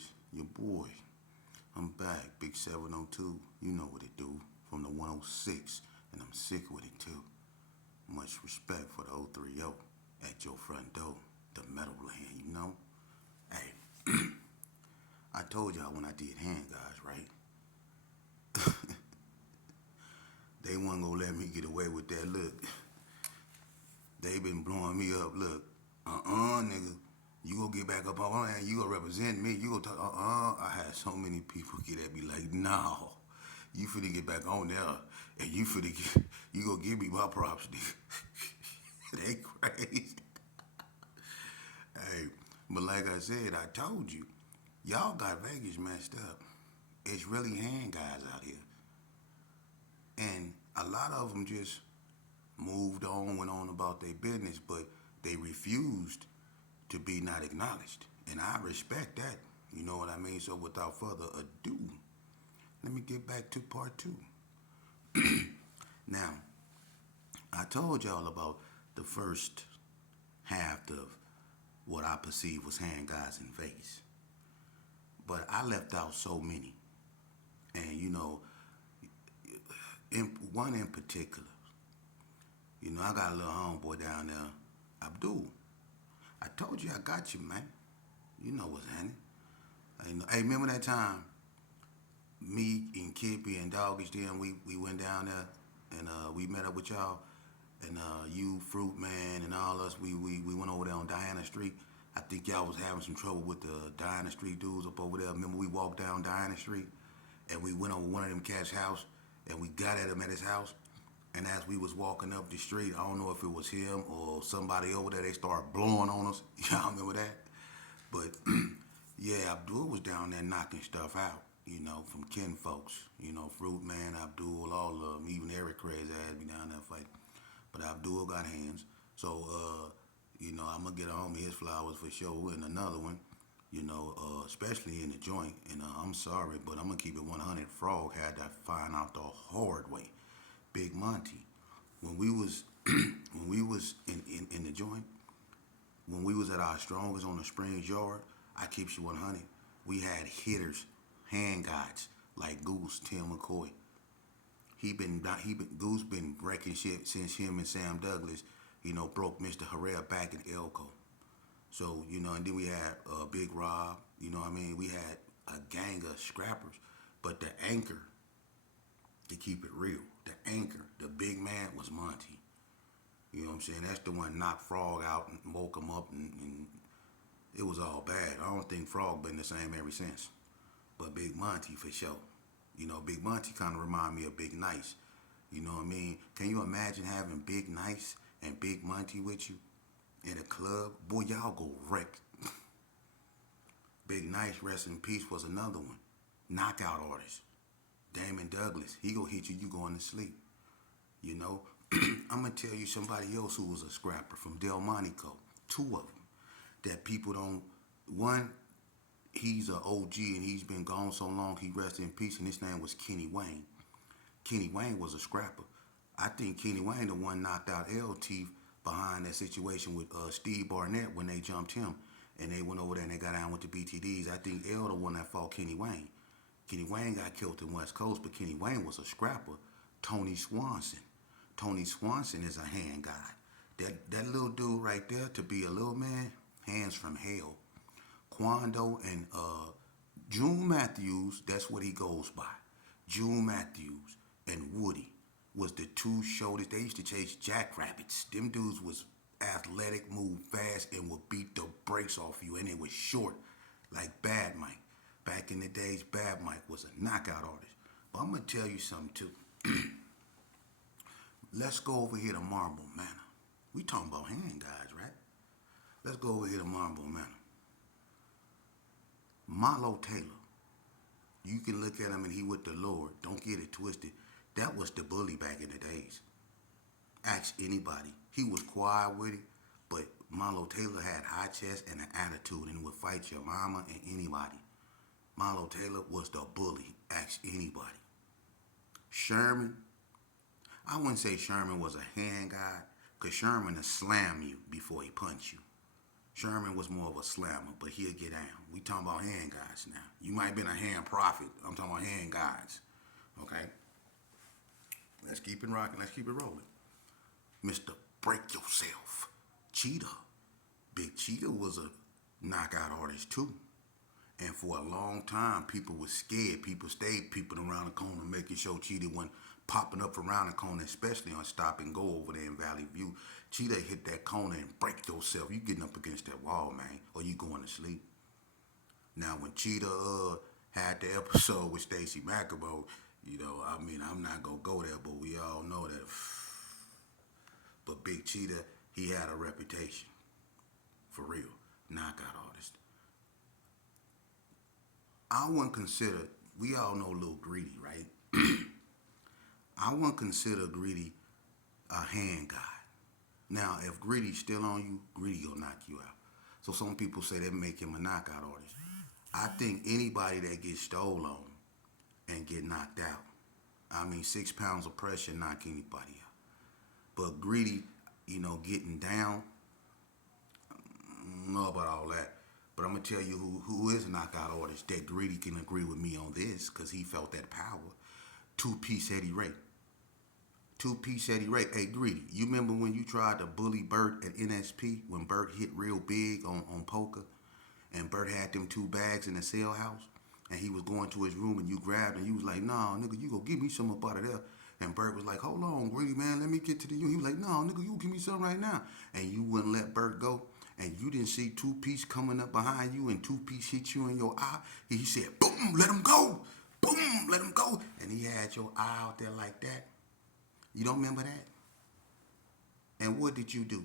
boys? Your boy. I'm back, Big 702. You know what it do. From the 106, and I'm sick with it too. Much respect for the 030 at your front door. The metal land, you know? Hey, I told y'all when I did hand guys, right? They wasn't gonna let me get away with that look. They been blowing me up. Look, nigga. You gonna get back up on and you gonna represent me. You gonna talk, I had so many people get at me like, no. You finna get back on there and you gonna give me my props, nigga. They crazy. Hey, but like I said, I told you, y'all got Vegas messed up. It's really hand guys out here. And a lot of them just moved on, went on about their business, but they refused to be not acknowledged. And I respect that. You know what I mean? So without further ado, let me get back to part two. Now, I told y'all about the first half of what I perceive was hand guys in Vegas. But I left out so many. And you know, one in particular, you know, I got a little homeboy down there, Abdul. I told you I got you, man. You know what's happening. Hey, remember that time me and Kippy and Doggish then we went down there and we met up with y'all and you, Fruit Man, and all us, we went over there on Diana Street. I think y'all was having some trouble with the Diana Street dudes up over there. Remember we walked down Diana Street and we went over one of them cats' house and we got at him at his house. And as we was walking up the street, I don't know if it was him or somebody over there, they started blowing on us. Y'all remember that? But yeah, Abdul was down there knocking stuff out, you know, from kin folks. You know, Fruit Man, Abdul, all of them. Even Eric crazy ass be down there fighting. But Abdul got hands. So, you know, I'm going to get a homie his flowers for sure. And another one, you know, especially in the joint. And I'm sorry, but I'm going to keep it 100. Frog had that find out the hard way. Big Monty. When we was when we was in the joint, when we was at our strongest on the Springs Yard, I keep you 100. We had hitters, hand guides like Goose, Tim McCoy. Goose been breaking shit since him and Sam Douglas, you know, broke Mr. Herrera back in Elko. So, you know, and then we had Big Rob, you know what I mean? We had a gang of scrappers. But the anchor, to keep it real, the anchor, the big man was Monty. You know what I'm saying? That's the one knocked Frog out and woke him up and it was all bad. I don't think Frog been the same ever since. But Big Monty for sure. You know, Big Monty kind of remind me of Big Nice. You know what I mean? Can you imagine having Big Nice and Big Monty with you in a club? Boy, y'all go wreck. Big Nice, rest in peace, was another one. Knockout artist. Damon Douglas, he go hit you, you going to sleep. You know, I'm going to tell you somebody else who was a scrapper from Delmonico. Two of them that people don't, one, he's an OG and he's been gone so long, he rested in peace, and his name was Kenny Wayne. Kenny Wayne was a scrapper. I think Kenny Wayne the one knocked out L Teeth behind that situation with Steve Barnett when they jumped him and they went over there and they got down with the BTDs. I think L the one that fought Kenny Wayne. Kenny Wayne got killed in West Coast, but Kenny Wayne was a scrapper. Tony Swanson. Tony Swanson is a hand guy. That little dude right there, to be a little man, hands from hell. Quando and June Matthews, that's what he goes by. June Matthews and Woody was the two shoulders. They used to chase jackrabbits. Them dudes was athletic, moved fast, and would beat the brakes off you, and it was short, like Bad Mike. Back in the days, Bad Mike was a knockout artist. But I'm going to tell you something, too. Let's go over here to Marble Manor. We talking about hand guys, right? Let's go over here to Marble Manor. Marlo Taylor. You can look at him and he with the Lord. Don't get it twisted. That was the bully back in the days. Ask anybody. He was quiet with it, but Marlo Taylor had high chest and an attitude and would fight your mama and anybody. Marlo Taylor was the bully. Ask anybody. Sherman. I wouldn't say Sherman was a hand guy, because Sherman would slam you before he punch you. Sherman was more of a slammer, but he'll get down. We talking about hand guys now. You might have been a hand prophet. I'm talking about hand guys. Okay? Let's keep it rocking. Let's keep it rolling. Mr. Break Yourself. Cheetah. Big Cheetah was a knockout artist too. And for a long time, people were scared. People stayed peeping around the corner, making sure Cheetah wasn't popping up around the corner, especially on Stop and Go over there in Valley View. Cheetah hit that corner and break yourself. You getting up against that wall, man, or you going to sleep. Now, when Cheetah had the episode with Stacey McAvoy, I mean, I'm not going to go there, but we all know that. But Big Cheetah, he had a reputation. For real. Knockout artist. I wouldn't consider, we all know Lil Greedy, right? I wouldn't consider Greedy a hand guy. Now, if Greedy's still on you, Greedy will knock you out. So some people say they make him a knockout artist. I think anybody that gets stole on and get knocked out, I mean, 6 pounds of pressure knock anybody out. But Greedy, getting down, I don't know about all that. But I'm going to tell you who is a knockout artist that Greedy can agree with me on this because he felt that power. Two-Piece Eddie Ray. Two-Piece Eddie Ray. Hey, Greedy, you remember when you tried to bully Bert at NSP when Bert hit real big on poker and Bert had them 2 bags in the cell house and he was going to his room and you grabbed and you was like, nah, nigga, you go give me some up out of there. And Bert was like, hold on, Greedy, man, let me get to the you. He was like, no, nigga, you give me some right now. And you wouldn't let Bert go. And you didn't see Two-Piece coming up behind you and Two-Piece hit you in your eye. He said, boom, let him go. Boom, let him go. And he had your eye out there like that. You don't remember that? And what did you do?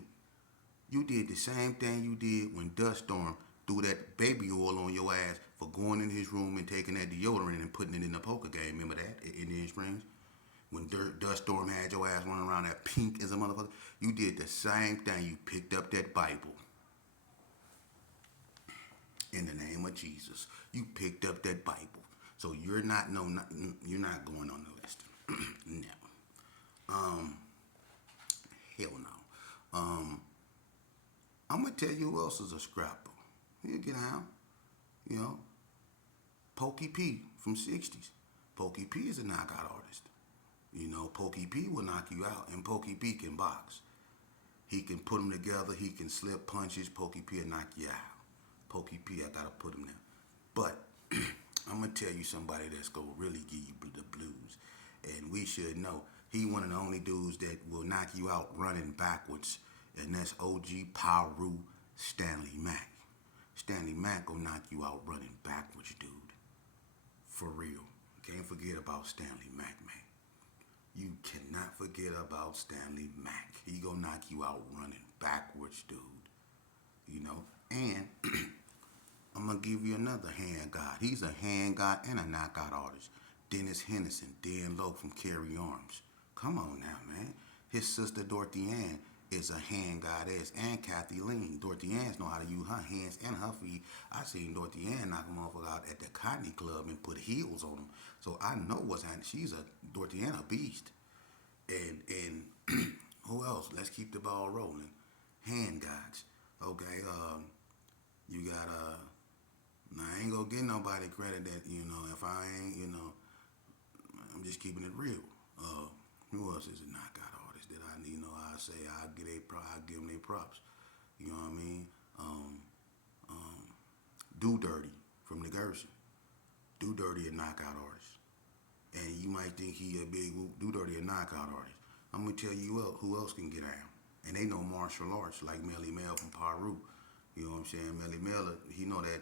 You did the same thing you did when Dust Storm threw that baby oil on your ass for going in his room and taking that deodorant and putting it in the poker game. Remember that in Indian Springs? When Dust Storm had your ass running around that pink as a motherfucker. You did the same thing. You picked up that Bible. In the name of Jesus, you picked up that Bible, so you're not you're not going on the list. No, hell no. I'm gonna tell you who else is a scrapper. He'll get out, Pokey P from '60s. Pokey P is a knockout artist. Pokey P will knock you out, and Pokey P can box. He can put them together. He can slip punches. Pokey P will knock you out. Pokey P, I gotta put him there. But I'm gonna tell you somebody that's gonna really give you the blues. And we should know, he one of the only dudes that will knock you out running backwards. And that's OG Paru Stanley Mack. Stanley Mack will knock you out running backwards, dude. For real. Can't forget about Stanley Mack, man. You cannot forget about Stanley Mack. He gonna knock you out running backwards, dude. And I'm going to give you another hand guy. He's a hand guy and a knockout artist. Dennis Henderson, Dan Lowe from Carry Arms. Come on now, man. His sister Dorothy Ann is a hand goddess, and Kathy Lean. Dorothy Ann's know how to use her hands and her feet. I seen Dorothy Ann knock a motherfucker out at the Cotton Club and put heels on him. So I know what's happening. Dorothy Ann a beast. And who else? Let's keep the ball rolling. Hand guys. Okay, you got I ain't gonna get nobody credit that, if I ain't, I'm just keeping it real. Who else is a knockout artist that I need? I say I give them their props. You know what I mean? Do Dirty from the Gerson. Do Dirty a knockout artist. And you might think he a big Do Dirty a knockout artist. I'm gonna tell you who else can get down. And they know martial arts like Melly Mel from Paru. You know what I'm saying? Melly Mel, he know that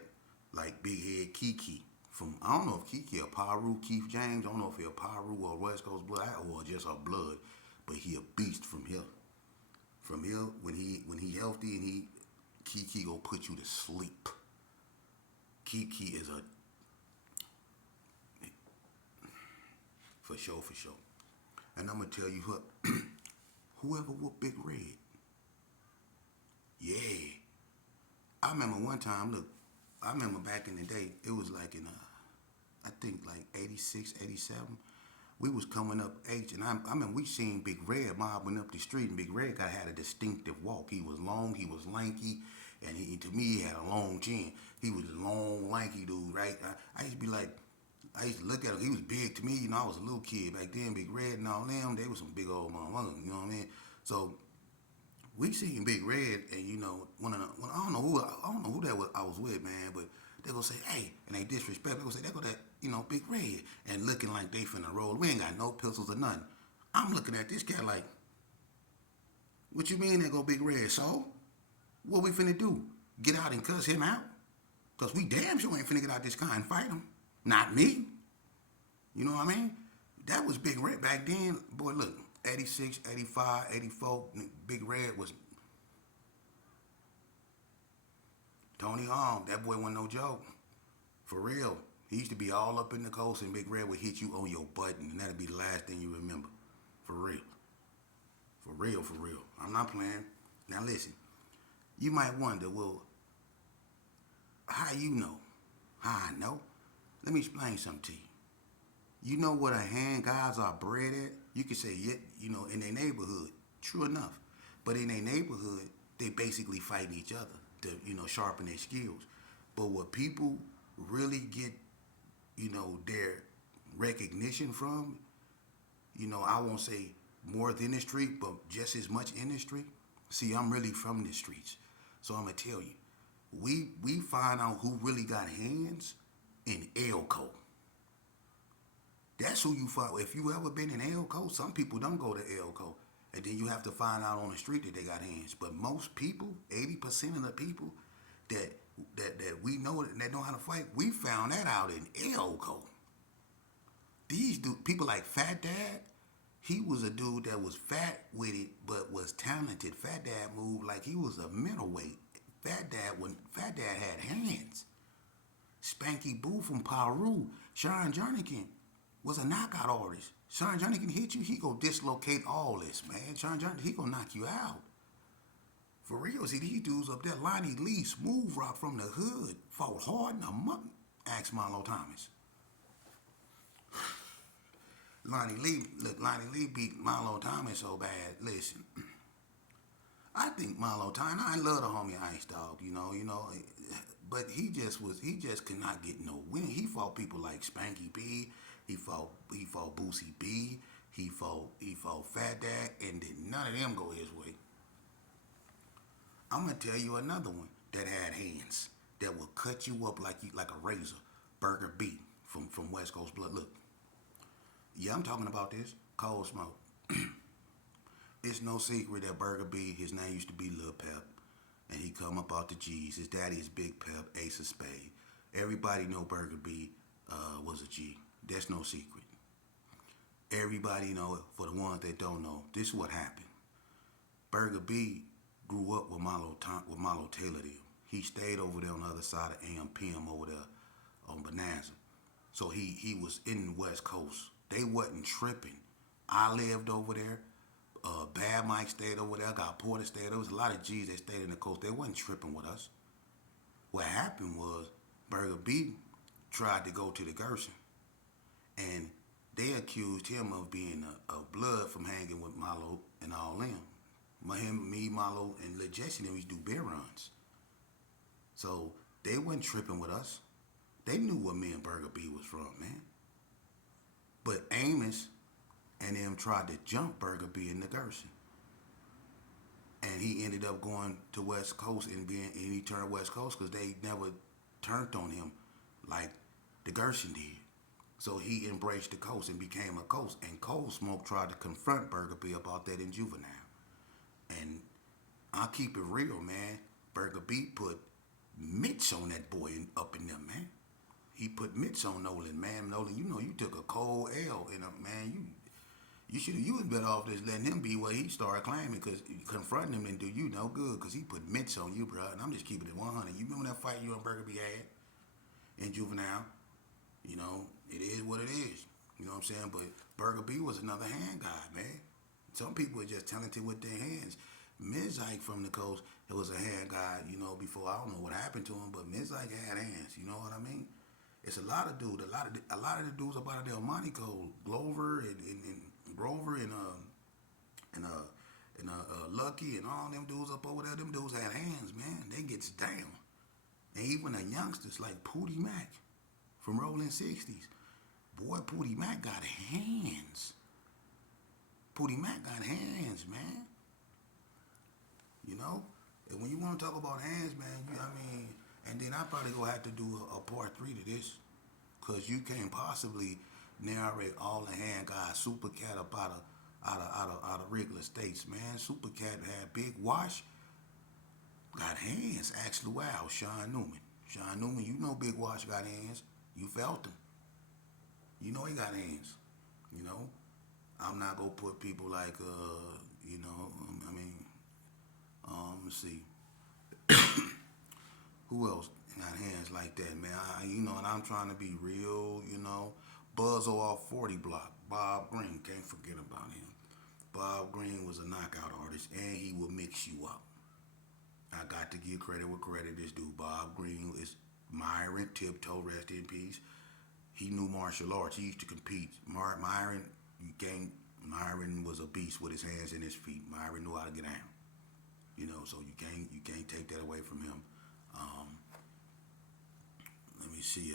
like Big Head Kiki from, I don't know if Kiki or Paru, Keith James, I don't know if he a Paru or West Coast blood or just a blood, but he a beast from here. From here, when he healthy and Kiki go put you to sleep. Kiki is for sure. And I'm gonna tell you whoever whooped Big Red. Yeah. I remember one time, I remember back in the day, it was like in, I think like 86, 87. We was coming up H, and I remember we seen Big Red mobbing up the street, and Big Red had a distinctive walk. He was long, he was lanky, And to me, he had a long chin. He was a long, lanky dude, right? I used to be like, I used to look at him. He was big to me. You know, I was a little kid back then. Big Red and all them, they was some big old motherfuckers. You know what I mean? So we seen Big Red, and you know, I don't know who that was I was with, man, but they gonna say, hey, and they disrespect. They gonna say, they go that, you know, Big Red, and looking like they finna roll. We ain't got no pistols or nothing. I'm looking at this guy like, what you mean they go Big Red? So, what we finna do? Get out and cuss him out? Cause we damn sure ain't finna get out this car and fight him. Not me. You know what I mean? That was Big Red back then. Boy, look, 86, 85, 84. Big Red was Tony Hall. That boy wasn't no joke. For real. He used to be all up in the coast, and Big Red would hit you on your button, and that'd be the last thing you remember. For real. For real, for real. I'm not playing. Now listen, you might wonder, well, how you know? How I know? Let me explain something to you. You know what a hand guys are bred at? You could say, yeah, you know, in their neighborhood. True enough. But in their neighborhood, they basically fighting each other to, you know, sharpen their skills. But what people really get, you know, their recognition from, you know, I won't say more than the street, but just as much in the street. See, I'm really from the streets. So I'm gonna tell you, we find out who really got hands in Elko. That's who you find. If you ever been in Elko, some people don't go to Elko. And then you have to find out on the street that they got hands. But most people, 80% of the people that we know that know how to fight, we found that out in Elko. People like Fat Dad, he was a dude that was fat with it, but was talented. Fat Dad moved like he was a middleweight. Fat Dad had hands. Spanky Boo from Peru, Sean Jernigan was a knockout artist. Sean Jernigan hit you, he go dislocate all this, man. Sean Jernigan, he gonna knock you out. For real, see these dudes up there, Lonnie Lee, Smooth Rock from the hood, fought hard in a month. Ask Marlo Thomas. Lonnie Lee beat Marlo Thomas so bad. Listen, I think Marlo Thomas, I love the homie Ice Dog, you know, but he just could not get no win. He fought people like Spanky B, he fought Boosie B, he fought Fat Dad, and did none of them go his way. I'm gonna tell you another one that had hands that will cut you up like a razor. Burger B from West Coast Blood. Look, yeah, I'm talking about this. Cold Smoke. It's no secret that Burger B, his name used to be Lil Pep, and he come up out the G's. His daddy is Big Pep, Ace of Spade. Everybody know Burger B was a G. That's no secret. Everybody know it. For the ones that don't know, this is what happened. Burger B grew up with Marlo Taylor there. He stayed over there on the other side of AM/PM over there on Bonanza. So he was in the West Coast. They wasn't tripping. I lived over there. Bad Mike stayed over there. Got Porter stayed. There was a lot of G's that stayed in the coast. They wasn't tripping with us. What happened was Burger B tried to go to the Gerson, and they accused him of being a blood from hanging with Marlo and all them. Me, Marlo, and Lil Jesse, we used to do beer runs. So they wasn't tripping with us. They knew where me and Burger B was from, man. But Amos and them tried to jump Burger B in the Gerson. And he ended up going to West Coast and he turned West Coast because they never turned on him like the Gerson did. So he embraced the coast and became a coast. And Cold Smoke tried to confront Burger B about that in Juvenile. And I'll keep it real, man. Burger B put mitts on that boy up in there, man. He put mitts on Nolan, man. Nolan, you know you took a cold L in a man. You was better off just letting him be where he started claiming, because confronting him didn't do you no good, because he put mitts on you, bro. And I'm just keeping it 100. You remember that fight you and Burger B had in Juvenile? You know, it is what it is. You know what I'm saying? But Burger B was another hand guy, man. Some people are just talented with their hands. Mizike from the coast, it was a hand guy, you know, before. I don't know what happened to him, but Mizike had hands, you know what I mean? It's a lot of dudes, a lot of the dudes up out of Delmonico, Grover and and Lucky and all them dudes up over there. Them dudes had hands, man. They gets down. And even the youngsters like Pootie Mac from Rolling 60s. Boy, Pootie Mac got hands. Pootie Mac got hands, man. You know? And when you want to talk about hands, man, I mean, and then I probably gonna have to do a part three to this. Cause you can't possibly narrate all the hand guys. Super Cat up out of regular states, man. Super Cat had Big Wash, got hands. Ask Luau, Sean Newman. Sean Newman, you know Big Wash got hands. You felt them. You know he got hands. You know, I'm not gonna put people like you know, I mean, let's see, who else got hands like that, man? You know, and I'm trying to be real. You know, Buzzo off 40 Block, Bob Green, can't forget about him. Bob Green was a knockout artist, and he will mix you up. I got to give credit where credit is due. Bob Green is Myron Tiptoe, rest in peace. He knew martial arts. He used to compete. Myron, you can't. Myron was a beast with his hands and his feet. Myron knew how to get down. You know, so you can't take that away from him. Um, Let me see.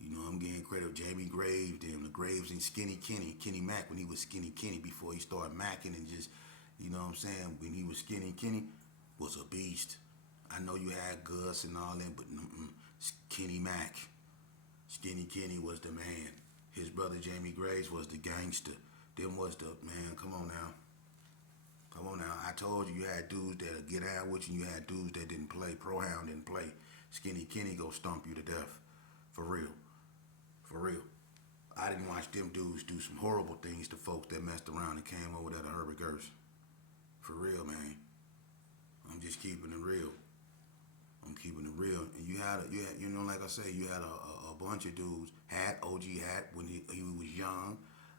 You know, I'm getting credit with Jamie Graves, them the Graves and Skinny Kenny Mack when he was Skinny Kenny before he started macking and just, you know what I'm saying, when he was Skinny Kenny was a beast. I know you had Gus and all that, but Kenny Mack, Skinny Kenny was the man. His brother Jamie Graves was the gangster. Them was the man. Come on now. Come on now. I told you you had dudes that get out with you. You had dudes that didn't play. Pro Hound didn't play. Skinny Kenny go stomp you to death. For real. For real. I didn't watch them dudes do some horrible things to folks that messed around and came over there to Herbert Gersh. For real, man. I'm just keeping it real. I'm keeping it real. And you know, like I say, you had a bunch of dudes. OG Hat, when he was young.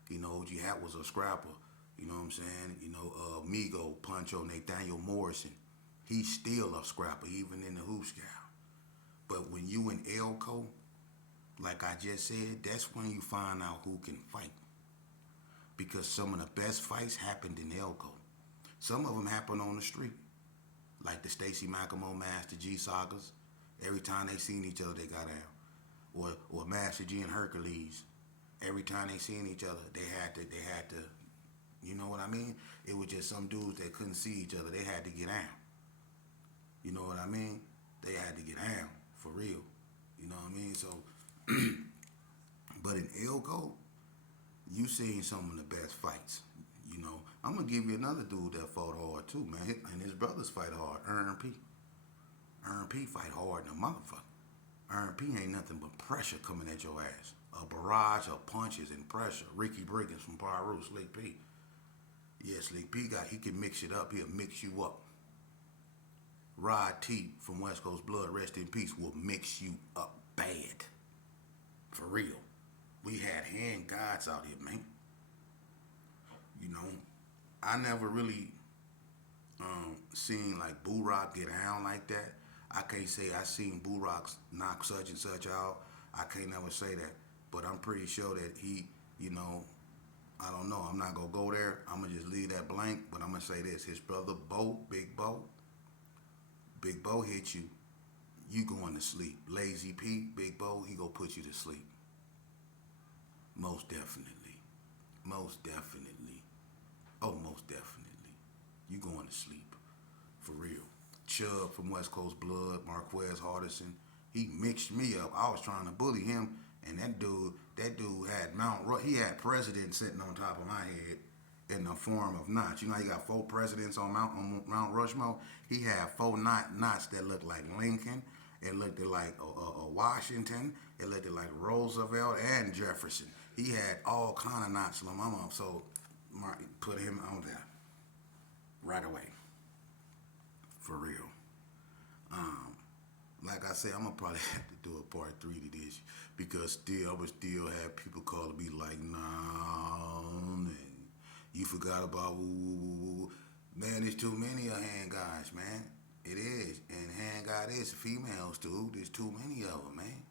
You know, OG Hat was a scrapper. You know what I'm saying? You know, Migo, Puncho, Nathaniel Morrison. He's still a scrapper, even in the hoop scout. But when you in Elko, like I just said, that's when you find out who can fight. Because some of the best fights happened in Elko. Some of them happened on the street. Like the Stacy Macklemore, Master G sagas. Every time they seen each other, they got out. Or Master G and Hercules. Every time they seen each other, they had to, you know what I mean? It was just some dudes that couldn't see each other. They had to get out. You know what I mean? They had to get out, for real. You know what I mean? So, but in Elko, you seen some of the best fights. You know, I'm gonna give you another dude that fought hard too, man. And his brothers fight hard. Ern P. Ern P fight hard in a motherfucker. Ern P ain't nothing but pressure coming at your ass. A barrage of punches and pressure. Ricky Briggins from Paru, Slick P. Yeah, Slick P he can mix it up. He'll mix you up. Rod T from West Coast Blood, rest in peace, will mix you up bad. For real. We had hand gods out here, man. You know, I never really seen like Boo Rock get down like that. I can't say I seen Boo Rock knock such and such out. I can't never say that. But I'm pretty sure that he, you know, I don't know. I'm not going to go there. I'm going to just leave that blank. But I'm going to say this. His brother Bo, Big Bo hit you. You going to sleep. Lazy P, Big Bo, he going to put you to sleep. Most definitely. Most definitely. Oh, most definitely. You going to sleep. For real. Chubb from West Coast Blood, Marquez Hardison. He mixed me up. I was trying to bully him, and that dude had he had president sitting on top of my head in the form of knots. You know, you got 4 presidents on Mount Rushmore. He had 4 knots that looked like Lincoln. It looked like Washington. It looked like Roosevelt and Jefferson. He had all kind of knots on my mom. So put him on there right away. For real. Like I said, I'm gonna probably have to do a part 3 to this because I would still have people calling me like, nah, and you forgot about woo. Man, there's too many of hand guys, man. It is, and hand guy is females too. There's too many of them, man.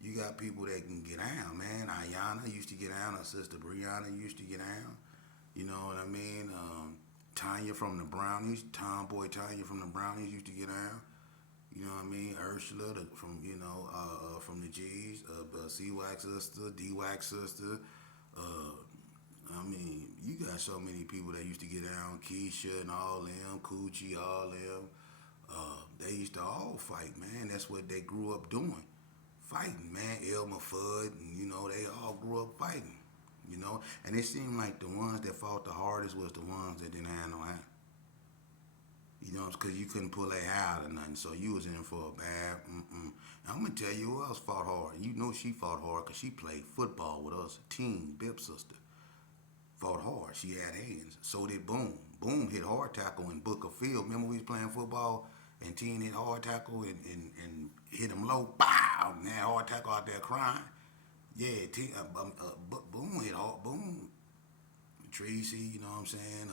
You got people that can get down, man. Ayana used to get down. Her sister Brianna used to get down. You know what I mean? Tanya from the Brownies, Tomboy Tanya from the Brownies used to get down. You know what I mean? Ursula from from the G's, C-Wax sister, D-Wax sister. Uh, I mean, you got so many people that used to get down. Keisha and all them, Coochie, all them. They used to all fight, man. That's what they grew up doing, fighting, man. Elmer Fudd, and they all grew up fighting. And it seemed like the ones that fought the hardest was the ones that didn't have no hand. Because you couldn't pull their hair out or nothing, so you was in for a bad. I'm gonna tell you who else fought hard. She fought hard because she played football with us. Teen Bip sister fought hard. She had hands. So did Boom. Boom hit hard tackle in Booker Field. Remember we was playing football and Teen hit hard tackle and hit him low. Bow! And that hard tackle out there crying. Yeah, Boom hit hard. Boom. Tracy, you know what I'm saying?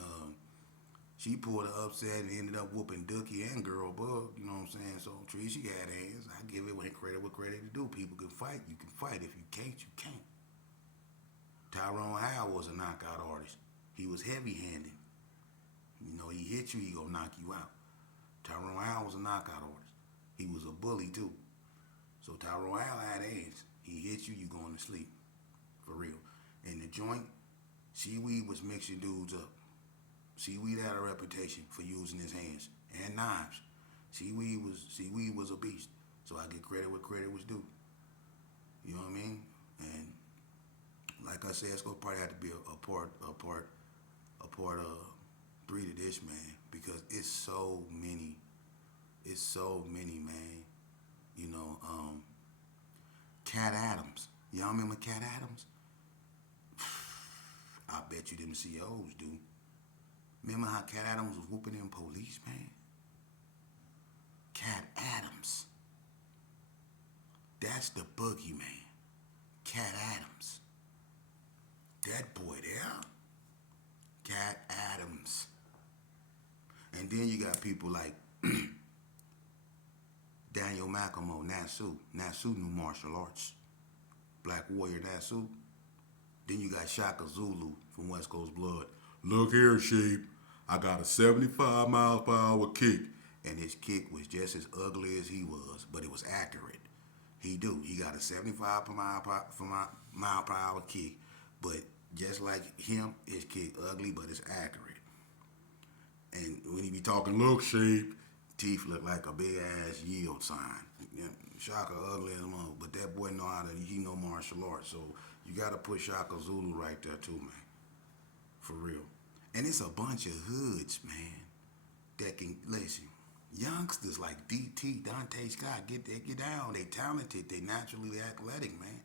She pulled her upset and ended up whooping Dookie and Girl Bug, you know what I'm saying? So Tracy had hands. I give it what credit to do. People can fight. You can fight. If you can't, you can't. Tyrone Howe was a knockout artist. He was heavy-handed. He hit you, he gonna knock you out. Tyrone Howe was a knockout artist. He was a bully too. So Tyrone Howe had hands. He hit you, you going to sleep. For real. In the joint, Seaweed was mixing dudes up. Seaweed had a reputation for using his hands and knives. Seaweed was a beast. So I get credit where credit was due. You know what I mean? And like I said, it's gonna probably have to be a part of three to this, man, because it's so many. It's so many, man. Cat Adams. Y'all remember Cat Adams? I bet you them CEOs do. Remember how Cat Adams was whooping them police, man? Cat Adams. That's the boogeyman. Cat Adams. That boy there. Cat Adams. And then you got people like Daniel Macklemore, Nasu. Nasu knew martial arts. Black Warrior Nasu. Then you got Shaka Zulu from West Coast Blood. Look here, sheep. I got a 75 miles per hour kick. And his kick was just as ugly as he was, but it was accurate. He got a 75 mile per hour kick, but just like him, his kick ugly, but it's accurate. And when he be talking, look, sheep, teeth look like a big ass yield sign. Yeah, Shaka ugly as a mother, but that boy he know martial arts, so you gotta put Shaka Zulu right there too, man. For real. And it's a bunch of hoods, man, that can listen. Youngsters like DT, Dante Scott, get down. They talented. They naturally athletic, man.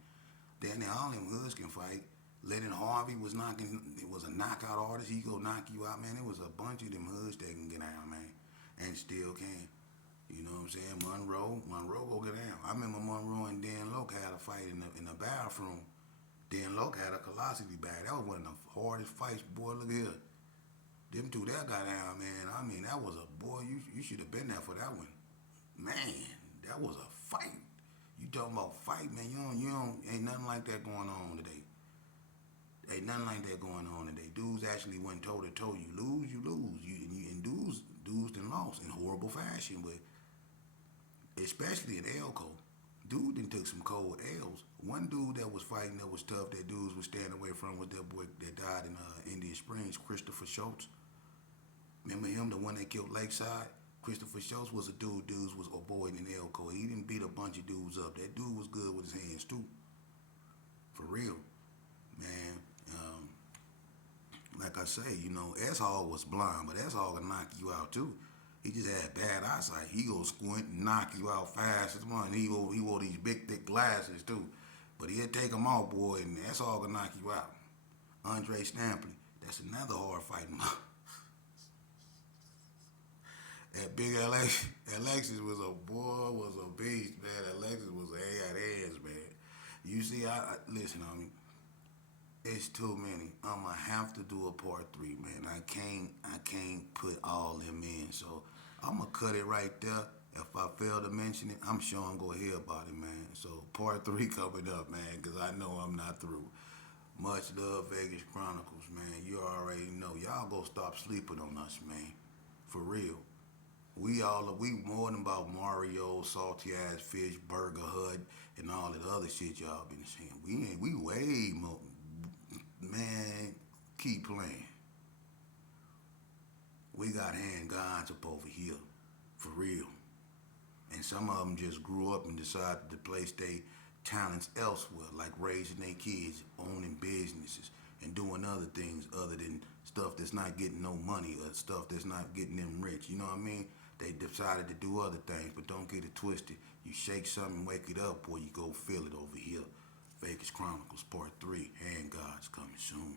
Then all them hoods can fight. Lennon Harvey was a knockout artist. He go knock you out, man. It was a bunch of them hoods that can get down, man, and still can. You know what I'm saying? Monroe go get down. I remember Monroe and Dan Loke had a fight in the bathroom. Dan Loke had a colossally bad. That was one of the hardest fights, boy. Look here. Them two that got down, man. I mean, that was a boy. You should have been there for that one, man. That was a fight. You talking about fight, man? You don't. Ain't nothing like that going on today. Ain't nothing like that going on today. Dudes actually went toe to toe. You lose, you lose. And dudes done lost in horrible fashion, but especially in Elko. Dude done took some cold L's. One dude that was fighting that was tough, that dudes was standing away from, was that boy that died in Indian Springs, Christopher Schultz. Remember him, the one that killed Lakeside? Christopher Schultz was a dudes was avoiding in Elko. He didn't beat a bunch of dudes up. That dude was good with his hands too. For real. Man, like I say, S-Hall was blind, but S-Hall can knock you out too. He just had bad eyesight. He go squint and knock you out fast as one. He wore these big, thick glasses too. But he'll take them off, boy, and S-Hall can knock you out. Andre Stampley, that's another hard fighting. That big Alexis was a beast, man. Alexis had hands, man. You see, listen, homie. It's too many. I'ma have to do a part 3, man. I can't put all them in. So I'ma cut it right there. If I fail to mention it, I'm sure I'm gonna hear about it, man. So part 3 coming up, man, because I know I'm not through. Much love, Vegas Chronicles, man. You already know. Y'all go stop sleeping on us, man. For real. We more than about Mario, salty ass fish, Burger Hut, and all that other shit y'all been saying. We way more, man. Keep playing. We got handguns up over here, for real. And some of them just grew up and decided to place their talents elsewhere, like raising their kids, owning businesses, and doing other things other than stuff that's not getting no money or stuff that's not getting them rich. You know what I mean? They decided to do other things, but don't get it twisted. You shake something, wake it up, or you go feel it over here. Vegas Chronicles Part 3, Hand Gods coming soon.